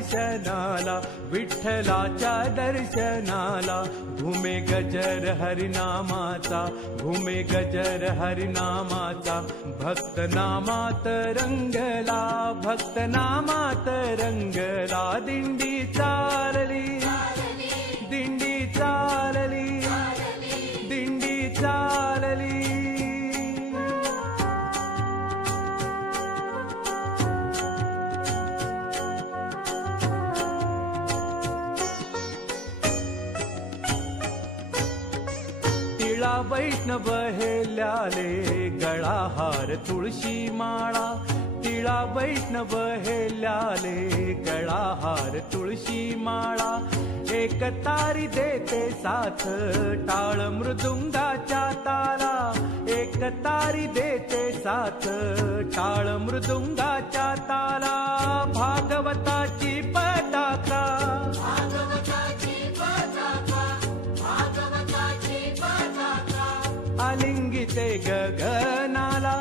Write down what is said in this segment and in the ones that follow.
दर्शनाला विठ्ठलाच्या दर्शनाला घुमे गजर हरिनामाचा घुमे गजर हरिनामाचा भक्त नामात रंगला भक्त नामात रंगला दिंडी चालली दिंडी चालली दिंडी चालली टिळा वैष्णव हेल्याले गळाहार तुळशी माळा टिळा वैष्णव हेल्याले गळाहार तुळशी माळा एक तारी देते साथ टाळ मृदुंगाच्या ताला एक तारी देते साथ टाळ मृदुंगाच्या ताला भागवताची पताका आलिंगिते गगनाला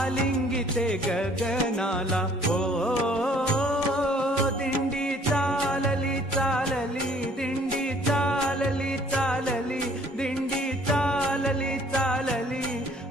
आलिंगिते गगनाला ओ दिंडी चालली चालली दिंडी चालली चालली दिंडी चालली चालली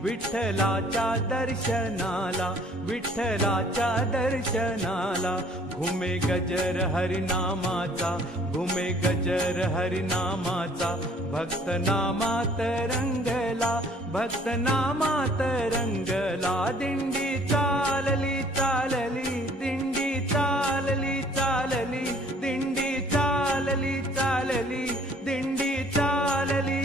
विठ्ठलाच्या दर्शनाला विठ्ठलाच्या दर्शनाला घुमे गजर हरिनामाचा घुमे गजर हरिनामाचा भक्त नामात रंगला भक्त नामात रंगला दिंडी चालली चालली दिंडी चालली चालली दिंडी चालली चालली दिंडी चालली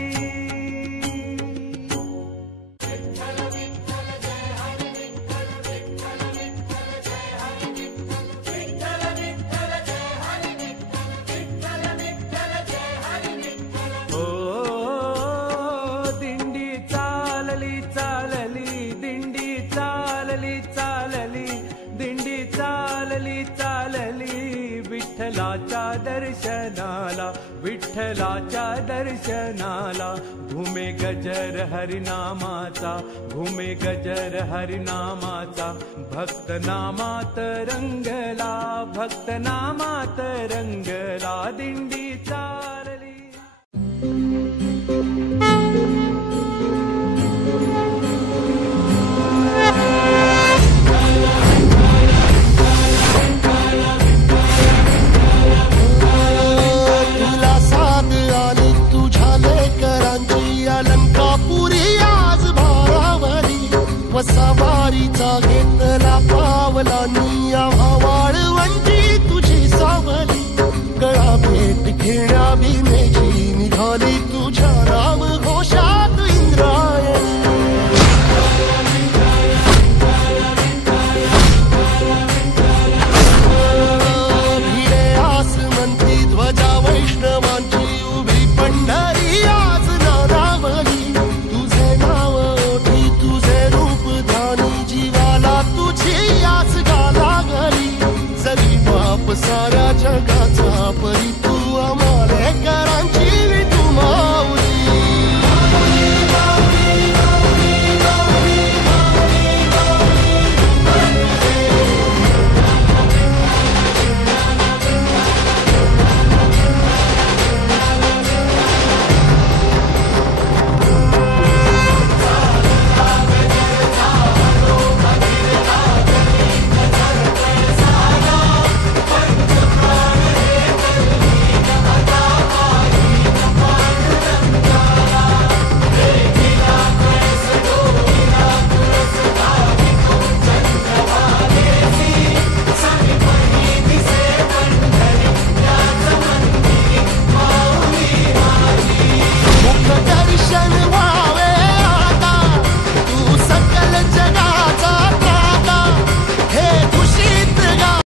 विठ्ठलाच्या दर्शनाला विठ्ठलाच्या दर्शनाला घुमे गजर हरिनामाचा घुमे गजर हरिनामाचा भक्त नामात रंगला भक्त नामात रंगला दिंडी चालली अलंकापुरी आज भारावरी वसावारीचा घेत